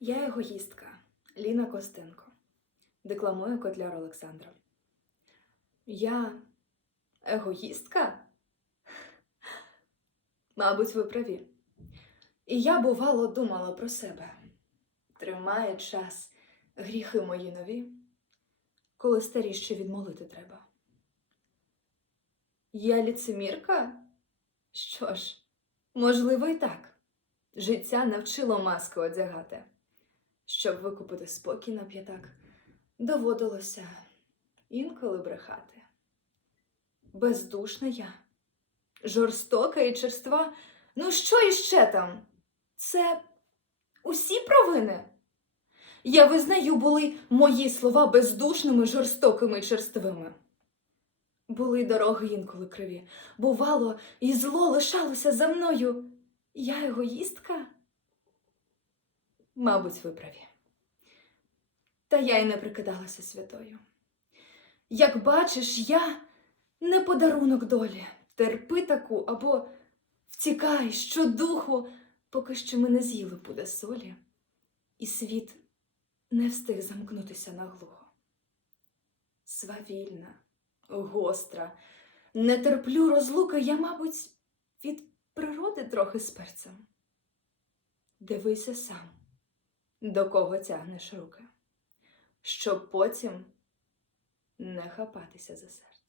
Я егоїстка Ліна Костенко. Декламує Котляр Олександра. Я егоїстка? Мабуть, ви праві. І я, бувало, думала про себе. Тримає час гріхи мої нові, коли старі ще відмолити треба. Я ліцемірка? Що ж, можливо, і так. Життя навчило маску одягати. Щоб викупити спокій на п'ятак, доводилося інколи брехати. Бездушна я, жорстока і черства. Ну що іще там? Це усі провини? Я визнаю, були мої слова бездушними, жорстокими і черствими. Були дороги інколи криві. Бувало, і зло лишалося за мною. Я егоїстка? Мабуть, ви праві. Та я й не прикидалася святою. Як бачиш, я не подарунок долі, терпи таку або втікай щодуху, поки що ми не з'їли буде солі, і світ не встиг замкнутися наглухо. Свавільна, гостра, не терплю розлуки, я, мабуть, від природи трохи з перцем. Дивися сам, до кого тягнеш руки, щоб потім не хапатися за серце.